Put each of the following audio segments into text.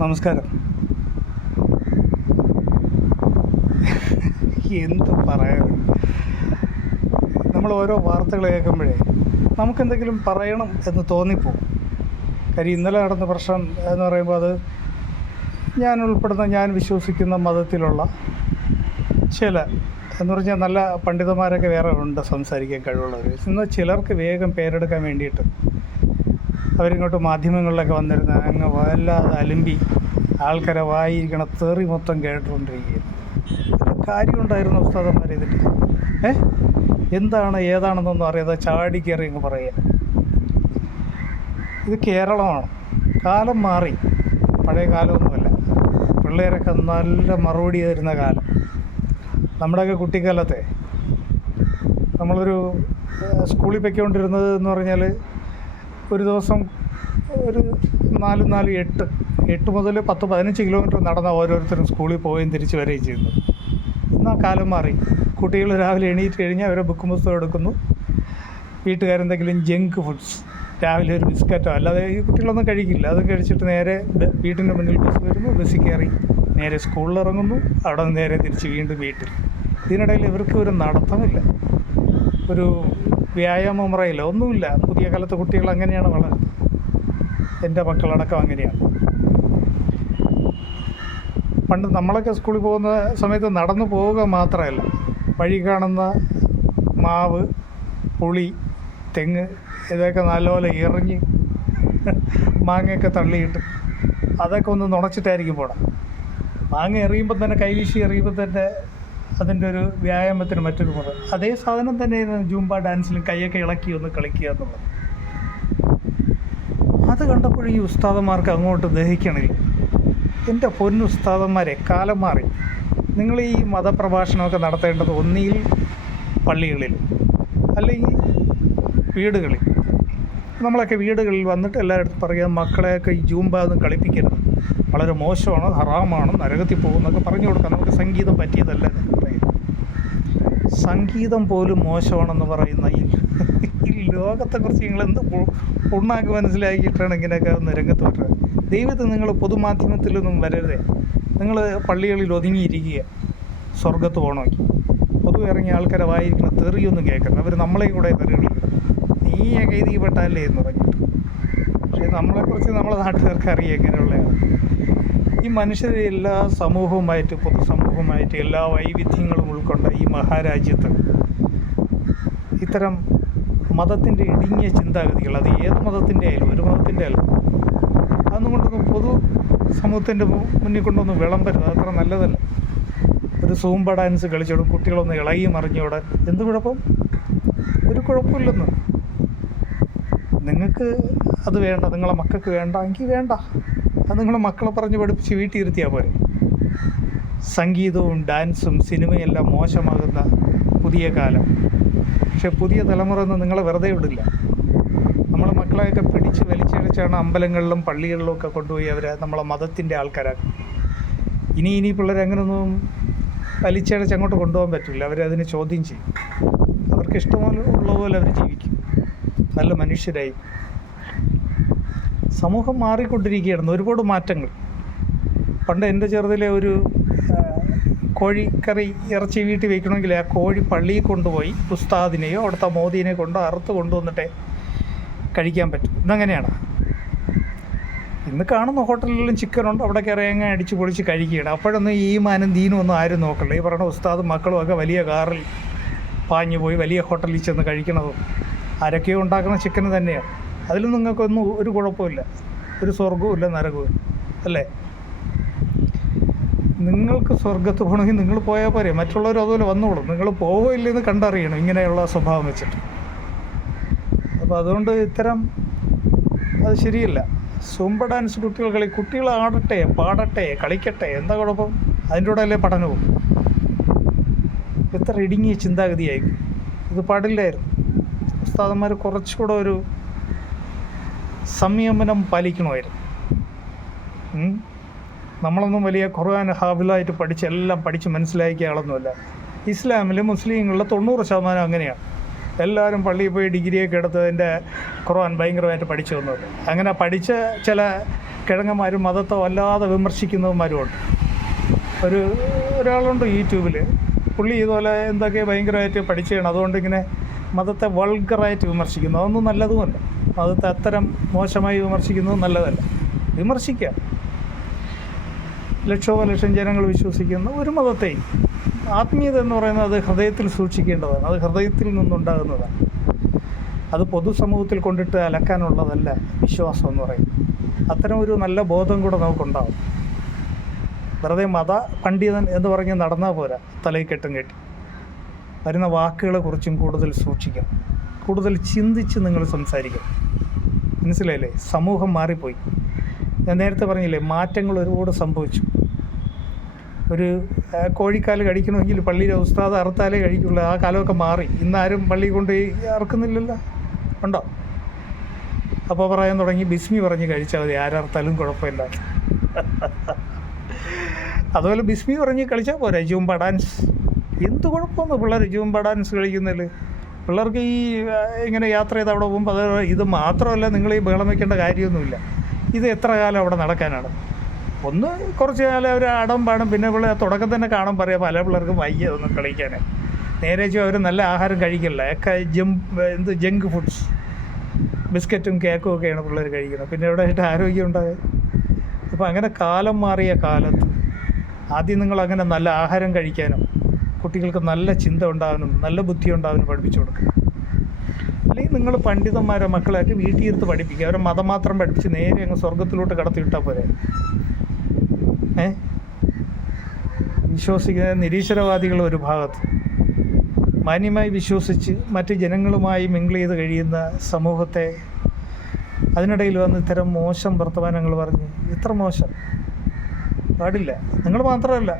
നമസ്കാരം. എന്ത് പറയാൻ, നമ്മൾ ഓരോ വാർത്തകൾ കേൾക്കുമ്പോഴേ നമുക്കെന്തെങ്കിലും പറയണം എന്ന് തോന്നിപ്പോവും. കാര്യം ഇന്നലെ നടന്ന പ്രശ്നം എന്ന് പറയുമ്പോൾ അത് ഞാൻ വിശ്വസിക്കുന്ന മതത്തിലുള്ള ചില എന്ന് പറഞ്ഞാൽ നല്ല പണ്ഡിതന്മാരൊക്കെ വേറെ ഉണ്ട് സംസാരിക്കാൻ കഴിവുള്ളവർ. ഇന്ന് ചിലർക്ക് വേഗം പേരെടുക്കാൻ വേണ്ടിയിട്ട് അവരിങ്ങോട്ട് മാധ്യമങ്ങളിലൊക്കെ വന്നിരുന്ന അങ്ങ് വല്ലാതെ അലമ്പി ആൾക്കാരെ വായിരിക്കണ തെറി മൊത്തം കേട്ടുകൊണ്ടിരിക്കുകയാണ്. കാര്യമുണ്ടായിരുന്നു ഉസ്താദന്മാർ ഇതിട്ട് എന്താണ് ഏതാണെന്നൊന്നും അറിയാതെ ചാടി കയറി അങ്ങ് പറയുക. ഇത് കേരളമാണ്, കാലം മാറി, പഴയ കാലമൊന്നുമല്ല. പിള്ളേരൊക്കെ നല്ല മറുപടി തരുന്ന കാലം. നമ്മുടെയൊക്കെ കുട്ടിക്കാലത്തെ നമ്മളൊരു സ്കൂളിൽ പൊയ്ക്കൊണ്ടിരുന്നത് എന്ന് പറഞ്ഞാൽ ഒരു ദിവസം ഒരു 8 മുതൽ 10-15 കിലോമീറ്റർ നടന്ന ഓരോരുത്തരും സ്കൂളിൽ പോവുകയും തിരിച്ച് വരികയും ചെയ്യുന്നു. ഇന്ന് ആ കാലം മാറി. കുട്ടികൾ രാവിലെ എണീറ്റ് കഴിഞ്ഞാൽ അവരെ ബുക്കും പുസ്തകം എടുക്കുന്നു. വീട്ടുകാരെന്തെങ്കിലും ജങ്ക് ഫുഡ്സ്, രാവിലെ ഒരു ബിസ്ക്കറ്റോ അല്ലാതെ ഈ കുട്ടികളൊന്നും കഴിക്കില്ല. അത് കഴിച്ചിട്ട് നേരെ വീട്ടിൻ്റെ മുന്നിൽ ബസ് വരുന്നു, ബസ്സിൽ കയറി നേരെ സ്കൂളിൽ ഇറങ്ങുന്നു, അവിടെ നിന്ന് നേരെ തിരിച്ച് വീണ്ടും വീട്ടിൽ. ഇതിനിടയിൽ ഇവർക്ക് ഒരു നടത്തമില്ല, ഒരു വ്യായാമ മുറയില്ല, ഒന്നുമില്ല. പുതിയ കാലത്തെ കുട്ടികൾ അങ്ങനെയാണ് വളരുന്നത്. എൻ്റെ മക്കളടക്കം അങ്ങനെയാണ്. പണ്ട് നമ്മളൊക്കെ സ്കൂളിൽ പോകുന്ന സമയത്ത് നടന്നു പോവുക മാത്രമല്ല, വഴി കാണുന്ന മാവ്, പുളി, തെങ്ങ് ഇതൊക്കെ നല്ലപോലെ എറിഞ്ഞ് മാങ്ങയൊക്കെ തള്ളിയിട്ട് അതൊക്കെ ഒന്ന് നുണച്ചിട്ടായിരിക്കും പോണം. മാങ്ങ എറിയുമ്പോൾ തന്നെ, കൈവീശി എറിയുമ്പോൾ തന്നെ അതിൻ്റെ ഒരു വ്യായാമത്തിന് മറ്റൊരു മുറ. അതേ സാധനം തന്നെയായിരുന്നു ജൂംബ ഡാൻസിലും കൈയൊക്കെ ഇളക്കി ഒന്ന് കളിക്കുക എന്നുള്ളത്. അത് കണ്ടപ്പോഴും ഈ ഉസ്താദന്മാർക്ക് അങ്ങോട്ട് ദഹിക്കണില്ല. എൻ്റെ പൊന്നു ഉസ്താദന്മാരെ, കാലം മാറി. നിങ്ങൾ ഈ മതപ്രഭാഷണമൊക്കെ നടത്തേണ്ടത് ഒന്നിയിൽ പള്ളികളിൽ അല്ലെങ്കിൽ വീടുകളിൽ. നമ്മളൊക്കെ വീടുകളിൽ വന്നിട്ട് എല്ലായിടത്തും പറയാം, മക്കളെയൊക്കെ ഈ ജൂംബ ഒന്നും കളിപ്പിക്കരുത്, വളരെ മോശമാണ്, ഹറാമാണ്, നരകത്തിൽ പോകുന്നൊക്കെ പറഞ്ഞു കൊടുക്കാം. നമുക്ക് സംഗീതം പറ്റിയതല്ല എന്നൊക്കെ പറയും. സംഗീതം പോലും മോശമാണെന്ന് പറയുന്ന ഈ ലോകത്തെക്കുറിച്ച് നിങ്ങളെന്ത് പുണ്ണാക്കി മനസ്സിലാക്കിയിട്ടാണ് ഇങ്ങനെയൊക്കെ ഒന്ന് രംഗത്ത് വരുന്നത്. ദൈവത്തെ നിങ്ങൾ പൊതുമാധ്യമത്തിലൊന്നും വരരുതേ. നിങ്ങൾ പള്ളികളിൽ ഒതുങ്ങിയിരിക്കുക. സ്വർഗത്ത് പോകണമെങ്കിൽ പൊതു ഇറങ്ങിയ ആൾക്കാരെ വായിരിക്കുന്ന തെറിയൊന്നും കേൾക്കരുത്. അവർ നമ്മളെയും കൂടെ തെറി വിളിക്കണം, നീയൊക്കെ ഇതിൽപ്പെട്ടല്ലേ എന്ന് പറഞ്ഞിട്ട്. പക്ഷേ നമ്മളെക്കുറിച്ച് നമ്മളെ നാട്ടുകാർക്ക് അറിയാം എങ്ങനെയുള്ളതാണ്. ഈ മനുഷ്യരെ എല്ലാ സമൂഹവുമായിട്ട്, പൊതുസമൂഹവുമായിട്ട് എല്ലാ വൈവിധ്യങ്ങളും ഉൾക്കൊണ്ട ഈ മഹാരാജ്യത്ത് ഇത്തരം മതത്തിൻ്റെ ഇടുങ്ങിയ ചിന്താഗതികൾ, അത് ഏത് മതത്തിൻ്റെ ആയാലും, ഒരു മതത്തിൻ്റെ ആയാലും, അതൊന്നും കൊണ്ടൊന്നും പൊതു സമൂഹത്തിൻ്റെ മുന്നിൽ കൊണ്ടൊന്നും വിളമ്പരുത്. അതത്ര നല്ലതല്ല. ഒരു സൂംബ ഡാൻസ് കളിച്ചോടും കുട്ടികളൊന്ന് ഇളകി മറിഞ്ഞോടെ എന്ത് കുഴപ്പം? ഒരു കുഴപ്പമില്ലെന്ന്. നിങ്ങൾക്ക് അത് വേണ്ട, നിങ്ങളെ മക്കൾക്ക് വേണ്ട എങ്കിൽ വേണ്ട. അത് നിങ്ങളെ മക്കളെ പറഞ്ഞ് പഠിപ്പിച്ച് വീട്ടിൽ ഇരുത്തിയാൽ പോരെ. സംഗീതവും ഡാൻസും സിനിമയെല്ലാം മോശമാകുന്ന പുതിയ കാലം. പക്ഷേ പുതിയ തലമുറ ഒന്നും നിങ്ങളെ വെറുതെ വിടില്ല. നമ്മളെ മക്കളെയൊക്കെ പിടിച്ച് വലിച്ചടിച്ചാണ് അമ്പലങ്ങളിലും പള്ളികളിലും ഒക്കെ കൊണ്ടുപോയി അവരെ നമ്മളെ മതത്തിൻ്റെ ആൾക്കാരാക്കും. ഇനി പിള്ളേർ അങ്ങനെയൊന്നും വലിച്ചടിച്ച് അങ്ങോട്ട് കൊണ്ടുപോകാൻ പറ്റില്ല. അവരതിനെ ചോദ്യം ചെയ്യും. അവർക്ക് ഇഷ്ടമുള്ള പോലെ അവർ ജീവിക്കും, നല്ല മനുഷ്യരായി. സമൂഹം മാറിക്കൊണ്ടിരിക്കുകയായിരുന്നു, ഒരുപാട് മാറ്റങ്ങൾ. പണ്ട് എൻ്റെ ചെറുതിലെ ഒരു കോഴിക്കറി ഇറച്ചി വീട്ടിൽ വയ്ക്കണമെങ്കിൽ ആ കോഴി പള്ളിയിൽ കൊണ്ടുപോയി ഉസ്താദിനെയോ അവിടുത്തെ മോദീനെ കൊണ്ടോ അറുത്ത് കൊണ്ടുവന്നിട്ടേ കഴിക്കാൻ പറ്റും. ഇന്നങ്ങനെയാണ്. ഇന്ന് കാണുന്ന ഹോട്ടലിലും ചിക്കനുണ്ട്, അവിടെ കയറിയങ്ങ് അടിച്ച് പൊളിച്ച് കഴിക്കുകയാണ്. അപ്പോഴൊന്നും ഈ മാനും ദീനും ഒന്നും ആരും നോക്കണ്ട. ഈ പറയുന്ന ഉസ്താദും മക്കളും ഒക്കെ വലിയ കാറിൽ പാഞ്ഞു പോയി വലിയ ഹോട്ടലിൽ ചെന്ന് കഴിക്കണതും ആരൊക്കെയോ ഉണ്ടാക്കുന്ന ചിക്കന് തന്നെയാണ്. അതിലും നിങ്ങൾക്കൊന്നും ഒരു കുഴപ്പമില്ല, ഒരു സ്വർഗവും ഇല്ല, നരകവും, അല്ലേ? നിങ്ങൾക്ക് സ്വർഗത്ത് പോകണമെങ്കിൽ നിങ്ങൾ പോയാൽ പോരെ, മറ്റുള്ളവർ അതുപോലെ വന്നോളും. നിങ്ങൾ പോവില്ലെന്ന് കണ്ടറിയണം ഇങ്ങനെയുള്ള സ്വഭാവം വെച്ചിട്ട്. അപ്പോൾ അതുകൊണ്ട് അത് ശരിയല്ല. സൂംബ ഡാൻസ് കുട്ടികൾ ആടട്ടെ, പാടട്ടെ, കളിക്കട്ടെ, എന്താ കുഴപ്പം? അതിൻ്റെ കൂടെ അല്ലേ പഠനവും. എത്ര ഇടുങ്ങിയ ചിന്താഗതിയായിരിക്കും. ഇത് പാടില്ലായിരുന്നു. ഉസ്താദന്മാർ കുറച്ചുകൂടെ ഒരു സംയമനം പാലിക്കണമായിരുന്നു. നമ്മളൊന്നും വലിയ ഖുർആൻ ഹാഫിളായിട്ട് എല്ലാം പഠിച്ച് മനസ്സിലാക്കിയ ആളൊന്നുമല്ല. ഇസ്ലാമിലെ മുസ്ലിങ്ങളുടെ 90% അങ്ങനെയാണ്. എല്ലാവരും പള്ളിയിൽ പോയി ഡിഗ്രിയൊക്കെ എടുത്ത് അതിൻ്റെ ഖുർആൻ ഭയങ്കരമായിട്ട് പഠിച്ചു വന്നത്. അങ്ങനെ പഠിച്ച ചില കിഴങ്ങന്മാരും മതത്തെ വല്ലാതെ വിമർശിക്കുന്നവന്മാരുമുണ്ട്. ഒരാളുണ്ട് യൂട്യൂബിൽ, പുള്ളി ഇതുപോലെ എന്തൊക്കെ ഭയങ്കരമായിട്ട് പഠിച്ചാണ്, അതുകൊണ്ട് ഇങ്ങനെ മതത്തെ വൾഗറായിട്ട് വിമർശിക്കുന്നു. അതൊന്നും നല്ലതുമല്ല. മതത്തെ അത്തരം മോശമായി വിമർശിക്കുന്നത് നല്ലതല്ല. വിമർശിക്കുക. ലക്ഷോപലക്ഷം ജനങ്ങൾ വിശ്വസിക്കുന്ന ഒരു മതത്തെയും. ആത്മീയത എന്ന് പറയുന്നത് അത് ഹൃദയത്തിൽ സൂക്ഷിക്കേണ്ടതാണ്. അത് ഹൃദയത്തിൽ നിന്നുണ്ടാകുന്നതാണ്. അത് പൊതുസമൂഹത്തിൽ കൊണ്ടിട്ട് അലക്കാനുള്ളതല്ല വിശ്വാസം എന്ന് പറയുന്നത്. അത്തരം ഒരു നല്ല ബോധം കൂടെ നമുക്കുണ്ടാവും. വെറുതെ മത പണ്ഡിതൻ എന്ന് പറഞ്ഞ് നടന്നാൽ പോരാ, തലയിൽ കെട്ടും കെട്ടി. വരുന്ന വാക്കുകളെ കുറിച്ചും കൂടുതൽ സൂക്ഷിക്കണം, കൂടുതൽ ചിന്തിച്ച് നിങ്ങൾ സംസാരിക്കണം. മനസ്സിലായില്ലേ? സമൂഹം മാറിപ്പോയി. ഞാൻ നേരത്തെ പറഞ്ഞില്ലേ, മാറ്റങ്ങൾ ഒരുപാട് സംഭവിച്ചു. ഒരു കോഴിക്കാല് കഴിക്കണമെങ്കിൽ പള്ളിയിലെ ഉസ്താദ് അറുത്താലേ കഴിക്കുള്ളൂ. ആ കാലമൊക്കെ മാറി. ഇന്നാരും പള്ളി കൊണ്ട് അറുക്കുന്നില്ലല്ലോ. ഉണ്ടോ? അപ്പോൾ പറയാൻ തുടങ്ങി, ബിസ്മി പറഞ്ഞ് കഴിച്ചാൽ മതി, ആരറുത്താലും കുഴപ്പമില്ല. അതുപോലെ ബിസ്മി പറഞ്ഞ് കളിച്ചാൽ പോരാ. ജൂംബ ഡാൻസ് എന്ത് കുഴപ്പമൊന്നും പിള്ളേർ ജൂംബ ഡാൻസ് കളിക്കുന്നതിൽ. പിള്ളേർക്ക് ഈ ഇങ്ങനെ യാത്ര ചെയ്ത് അവിടെ പോകുമ്പോൾ ഇത് മാത്രമല്ല, നിങ്ങൾ ഈ ബഹളം വയ്ക്കേണ്ട കാര്യമൊന്നുമില്ല. ഇത് എത്ര കാലം അവിടെ നടക്കാനാണ്? ഒന്ന് കുറച്ച് കാലം അവർ അടം പാടും, പിന്നെ പിള്ളേർ തുടക്കം തന്നെ കാണാൻ പറയാം. പല പിള്ളേർക്കും വയ്യ ഒന്നും കളിക്കാൻ. നേരെ അവർ നല്ല ആഹാരം കഴിക്കില്ല. ഒക്കെ ജങ്ക് ഫുഡ്സ്, ബിസ്ക്കറ്റും കേക്കും ഒക്കെയാണ് പിള്ളേർ കഴിക്കുന്നത്. പിന്നെ ഇവിടെ ആയിട്ട് ആരോഗ്യം ഉണ്ടായത്. അപ്പോൾ അങ്ങനെ കാലം മാറിയ കാലത്ത് ആദ്യം നിങ്ങളങ്ങനെ നല്ല ആഹാരം കഴിക്കാനും കുട്ടികൾക്ക് നല്ല ചിന്ത ഉണ്ടാകാനും നല്ല ബുദ്ധി ഉണ്ടാകാനും പഠിപ്പിച്ചു കൊടുക്കുക. അല്ലെങ്കിൽ നിങ്ങൾ പണ്ഡിതന്മാരെ മക്കളെയൊക്കെ വീട്ടിൽ ഇരുത്ത് പഠിപ്പിക്കുക. അവരെ മതം മാത്രം പഠിപ്പിച്ച് നേരെ അങ്ങ് സ്വർഗത്തിലോട്ട് കടത്തി വിട്ടാൽ പോരെ. വിശ്വസിക്കുന്ന നിരീശ്വരവാദികൾ ഒരു ഭാഗത്ത്, മാന്യമായി വിശ്വസിച്ച് മറ്റ് ജനങ്ങളുമായി മിങ്കിൾ ചെയ്ത് കഴിയുന്ന സമൂഹത്തെ അതിനിടയിൽ വന്ന് ഇത്തരം മോശം വർത്തമാനങ്ങൾ പറഞ്ഞ്, ഇത്ര മോശം പാടില്ല. നിങ്ങൾ മാത്രമല്ല,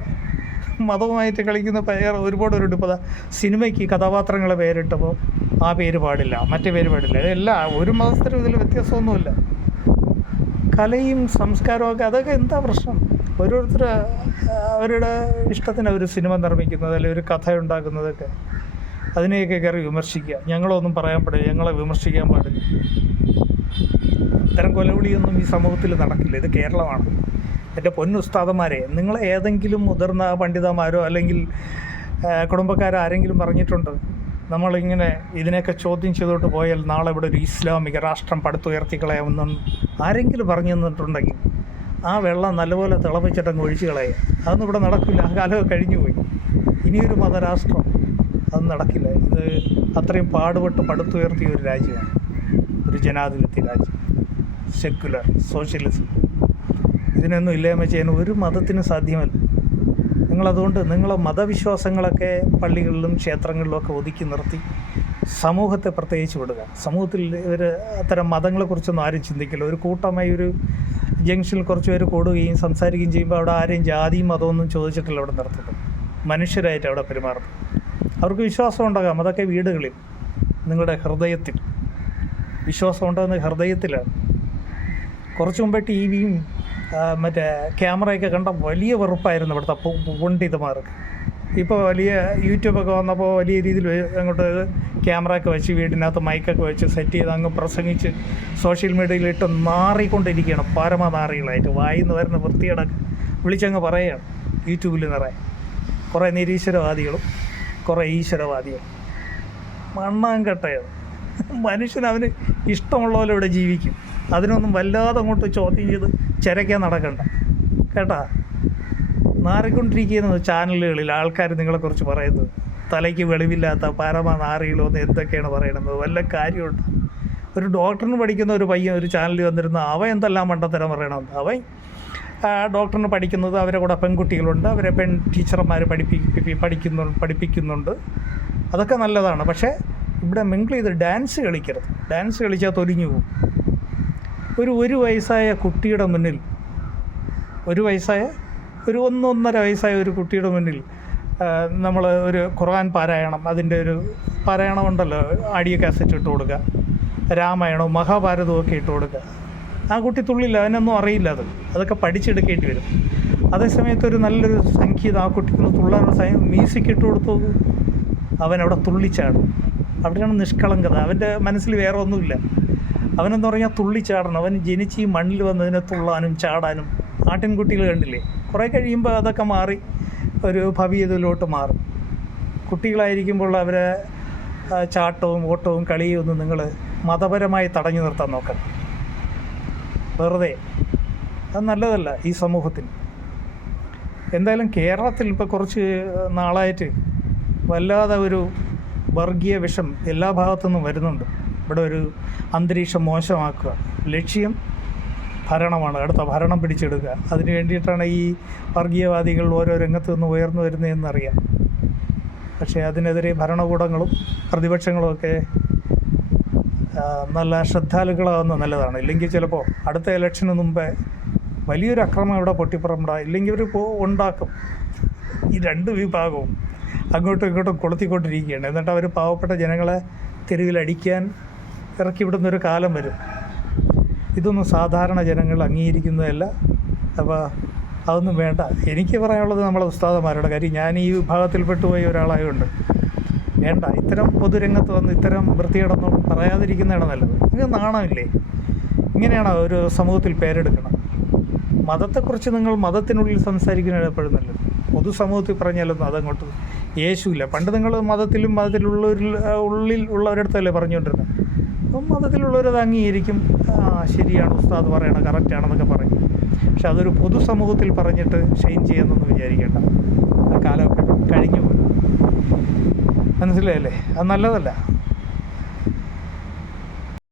മതവുമായിട്ട് കളിക്കുന്ന ഒരുപാട് ഇപ്പോൾ സിനിമയ്ക്ക് കഥാപാത്രങ്ങളെ പേരിട്ടപ്പോൾ ആ പേര് പാടില്ല, മറ്റേ പേര് പാടില്ല. എല്ലാം ഒരു മതത്തിലും ഇതിൽ വ്യത്യാസമൊന്നുമില്ല. കലയും സംസ്കാരമൊക്കെ അതൊക്കെ എന്താ പ്രശ്നം? ഓരോരുത്തർ അവരുടെ ഇഷ്ടത്തിന് അവർ സിനിമ നിർമ്മിക്കുന്നത്, അല്ലെങ്കിൽ ഒരു കഥ ഉണ്ടാക്കുന്നതൊക്കെ അതിനെയൊക്കെ കയറി വിമർശിക്കുക. ഞങ്ങളൊന്നും പറയാൻ പാടില്ല, ഞങ്ങളെ വിമർശിക്കാൻ പാടില്ല. ഇത്തരം കൊലവിളിയൊന്നും ഈ സമൂഹത്തിൽ നടക്കില്ല. ഇത് കേരളമാണ്. എൻ്റെ പൊന്നുസ്താദന്മാരെ, നിങ്ങൾ ഏതെങ്കിലും മുതിർന്ന പണ്ഡിതന്മാരോ അല്ലെങ്കിൽ കുടുംബക്കാരോ ആരെങ്കിലും പറഞ്ഞിട്ടുണ്ട് നമ്മളിങ്ങനെ ഇതിനെയൊക്കെ ചോദ്യം ചെയ്തോട്ട് പോയാൽ നാളെ ഇവിടെ ഒരു ഇസ്ലാമിക രാഷ്ട്രം പടുത്തുയർത്തിക്കളയാമെന്നും ആരെങ്കിലും പറഞ്ഞു തന്നിട്ടുണ്ടെങ്കിൽ ആ വെള്ളം നല്ലപോലെ തിളപ്പിച്ചിട്ടങ്ങ് ഒഴിച്ച് കളയുക. അതൊന്നും ഇവിടെ നടക്കില്ല. ആ കാലമൊക്കെ കഴിഞ്ഞു പോയി. ഇനിയൊരു മതരാഷ്ട്രം അതൊന്നും നടക്കില്ല. ഇത് അത്രയും പാടുപെട്ട് പടുത്തുയർത്തിയ ഒരു രാജ്യമാണ്, ഒരു ജനാധിപത്യ രാജ്യം, സെക്യുലർ സോഷ്യലിസം. ഇതിനൊന്നും ഇല്ലായ്മ ചെയ്യാൻ ഒരു മതത്തിനും സാധ്യമല്ല. നിങ്ങളതുകൊണ്ട് നിങ്ങളെ മതവിശ്വാസങ്ങളൊക്കെ പള്ളികളിലും ക്ഷേത്രങ്ങളിലുമൊക്കെ ഒതുക്കി നിർത്തി സമൂഹത്തെ പ്രത്യേകിച്ച് വിടുക. സമൂഹത്തിൽ ഇവർ അത്തരം മതങ്ങളെക്കുറിച്ചൊന്നും ആരും ചിന്തിക്കില്ല. ഒരു കൂട്ടമായി ഒരു ജംഗ്ഷനിൽ കുറച്ച് പേര് കൂടുകയും സംസാരിക്കുകയും ചെയ്യുമ്പോൾ അവിടെ ആരെയും ജാതിയും മതമൊന്നും ചോദിച്ചിട്ടില്ല അവിടെ നിർത്തുന്നത്. മനുഷ്യരായിട്ട് അവിടെ പെരുമാറുന്നത്. അവർക്ക് വിശ്വാസം ഉണ്ടാകാം, അതൊക്കെ വീടുകളിൽ, നിങ്ങളുടെ ഹൃദയത്തിൽ വിശ്വാസം ഉണ്ടാകുന്ന ഹൃദയത്തിലാണ്. കുറച്ച് മുമ്പേ ടി വിയും മറ്റേ ക്യാമറയൊക്കെ കണ്ട വലിയ വെറുപ്പായിരുന്നു ഇവിടുത്തെ പണ്ഡിതന്മാർക്ക്. ഇപ്പോൾ വലിയ യൂട്യൂബൊക്കെ വന്നപ്പോൾ വലിയ രീതിയിൽ അങ്ങോട്ട് ക്യാമറയൊക്കെ വെച്ച് വീടിനകത്ത് മൈക്കൊക്കെ വെച്ച് സെറ്റ് ചെയ്ത് അങ്ങ് പ്രസംഗിച്ച് സോഷ്യൽ മീഡിയയിലിട്ട് നാറിക്കൊണ്ടിരിക്കുകയാണ്. പരമനാറികളായിട്ട് വായിന്ന് വരുന്ന വൃത്തിയടക്കം വിളിച്ചങ്ങ് പറയുകയാണ്. യൂട്യൂബിൽ നിറയെ കുറേ നിരീശ്വരവാദികളും കുറേ ഈശ്വരവാദികളും. മണ്ണാങ്കട്ടയാണ്. മനുഷ്യനവന് ഇഷ്ടമുള്ള പോലെ ഇവിടെ ജീവിക്കും. അതിനൊന്നും വല്ലാതെ അങ്ങോട്ട് ചോദ്യം ചെയ്ത് ചിരയ്ക്കാൻ നടക്കണ്ട കേട്ടാ. നാറിക്കൊണ്ടിരിക്കുന്നത് ചാനലുകളിൽ ആൾക്കാർ നിങ്ങളെക്കുറിച്ച് പറയുന്നത്. തലയ്ക്ക് വെളിവില്ലാത്ത പരമനാറികളോ എന്ന് എന്തൊക്കെയാണ് പറയണത്? വല്ല കാര്യമുണ്ട്? ഒരു ഡോക്ടറിന് പഠിക്കുന്ന ഒരു പയ്യൻ ഒരു ചാനലിൽ വന്നിരുന്ന അവൻ എന്തെല്ലാം മണ്ടത്തരം പറയണമെന്ന്. അവൻ ഡോക്ടറിന് പഠിക്കുന്നത്, അവരെ കൂടെ പെൺകുട്ടികളുണ്ട്, അവരെ പെൺ ടീച്ചർമാർ പഠിപ്പിക്കുന്നുണ്ട്. അതൊക്കെ നല്ലതാണ്. പക്ഷേ ഇവിടെ മിങ്കിൾ ചെയ്ത് ഡാൻസ് കളിക്കരുത്. ഡാൻസ് കളിച്ചാൽ തൊലിഞ്ഞു പോകും. ഒരു വയസ്സായ കുട്ടിയുടെ മുന്നിൽ, ഒരു 1.5 വയസ്സായ ഒരു കുട്ടിയുടെ മുന്നിൽ നമ്മൾ ഒരു ഖുർആൻ പാരായണം, അതിൻ്റെ ഒരു പാരായണം ഉണ്ടല്ലോ, ആഡിയോ കാസറ്റ് ഇട്ട് കൊടുക്കുക, രാമായണവും മഹാഭാരതവും ഒക്കെ ഇട്ട് കൊടുക്കുക. ആ കുട്ടി തുള്ളില്ല, അതിനൊന്നും അറിയില്ല. അതൊക്കെ പഠിച്ചെടുക്കേണ്ടി വരും. അതേസമയത്ത് ഒരു നല്ലൊരു സംഗീതം ആ കുട്ടിക്ക് തുള്ളാനുള്ള മ്യൂസിക് ഇട്ട് കൊടുത്തു, അവനവിടെ തുള്ളിച്ചാടും. അവിടെയാണ് നിഷ്കളങ്കത. അവൻ്റെ മനസ്സിൽ വേറെ ഒന്നുമില്ല. അവനെന്ന് പറഞ്ഞാൽ തുള്ളിച്ചാടണം. അവൻ ജനിച്ച് ഈ മണ്ണിൽ വന്നതിനെ തുള്ളാനും ചാടാനും. ആട്ടിൻകുട്ടികൾ കണ്ടില്ലേ, കുറേ കഴിയുമ്പോൾ അതൊക്കെ മാറി ഒരു ഭവ്യതയിലോട്ട് മാറും. കുട്ടികളായിരിക്കുമ്പോൾ അവരെ ചാട്ടവും ഓട്ടവും കളിയും ഒന്നും നിങ്ങൾ മതപരമായി തടഞ്ഞു നിർത്താൻ നോക്കണം. വെറുതെ അത് നല്ലതല്ല ഈ സമൂഹത്തിന്. എന്തായാലും കേരളത്തിൽ ഇപ്പോൾ കുറച്ച് നാളായിട്ട് വല്ലാതെ ഒരു വർഗീയ വിഷം എല്ലാ ഭാഗത്തുനിന്നും വരുന്നുണ്ട്. ഇവിടെ ഒരു അന്തരീക്ഷം മോശമാക്കുക, ലക്ഷ്യം ഭരണമാണ്, അടുത്ത ഭരണം പിടിച്ചെടുക്കുക. അതിന് വേണ്ടിയിട്ടാണ് ഈ വർഗീയവാദികൾ ഓരോ രംഗത്ത് നിന്ന് ഉയർന്നു വരുന്നതെന്നറിയാം. പക്ഷേ അതിനെതിരെ ഭരണകൂടങ്ങളും പ്രതിപക്ഷങ്ങളുമൊക്കെ നല്ല ശ്രദ്ധാലുക്കളാവുന്നത് നല്ലതാണ്. ഇല്ലെങ്കിൽ ചിലപ്പോൾ അടുത്ത ഇലക്ഷന് മുമ്പേ വലിയൊരു അക്രമം ഇവിടെ പൊട്ടിപ്പുറപ്പെടാം. ഇല്ലെങ്കിൽ ഒരു ഉണ്ടാക്കും. ഈ രണ്ട് വിഭാഗവും അങ്ങോട്ടും ഇങ്ങോട്ടും കൊളുത്തിക്കൊണ്ടിരിക്കുകയാണ്. എന്നിട്ട് അവർ പാവപ്പെട്ട ജനങ്ങളെ തെരുവിലടിക്കാൻ ഇറക്കി വിടുന്നൊരു കാലം വരും. ഇതൊന്നും സാധാരണ ജനങ്ങൾ അംഗീകരിക്കുന്നതല്ല. അപ്പോൾ അതൊന്നും വേണ്ട. എനിക്ക് പറയാനുള്ളത് നമ്മളെ ഉസ്താദന്മാരുടെ കാര്യം. ഞാൻ ഈ വിഭാഗത്തിൽപ്പെട്ടു പോയ ഒരാളായതുകൊണ്ട് വേണ്ട. ഇത്തരം പൊതുരംഗത്ത് വന്ന് ഇത്തരം വൃത്തികേടൊന്നും പറയാതിരിക്കുന്നതാണ് നല്ലത്. നിങ്ങൾക്ക് നാണമില്ലേ? ഇങ്ങനെയാണോ ഒരു സമൂഹത്തിൽ പേരെടുക്കണം? മതത്തെക്കുറിച്ച് നിങ്ങൾ മതത്തിനുള്ളിൽ സംസാരിക്കുന്നതാണ് എപ്പോഴും നല്ലത്. പൊതുസമൂഹത്തിൽ പറഞ്ഞാലൊന്നും അതങ്ങോട്ട് യേശുവില്ല. പണ്ട് നിങ്ങൾ ഉള്ളിൽ ഉള്ളവരടുത്തല്ലേ പറഞ്ഞുകൊണ്ടിരുന്നത്. അപ്പം മതത്തിലുള്ളവരത് അംഗീകരിക്കും. ശരിയാണ്, ഉസ്താദ് പറയണം, കറക്റ്റാണെന്നൊക്കെ പറയും. പക്ഷെ അതൊരു പൊതുസമൂഹത്തിൽ പറഞ്ഞിട്ട് ഷെയിൻ ചെയ്യാമെന്നൊന്നും വിചാരിക്കേണ്ട. ആ കാലമൊക്കെ കഴിഞ്ഞു പോയി. മനസ്സിലായല്ലേ? അത് നല്ലതല്ല.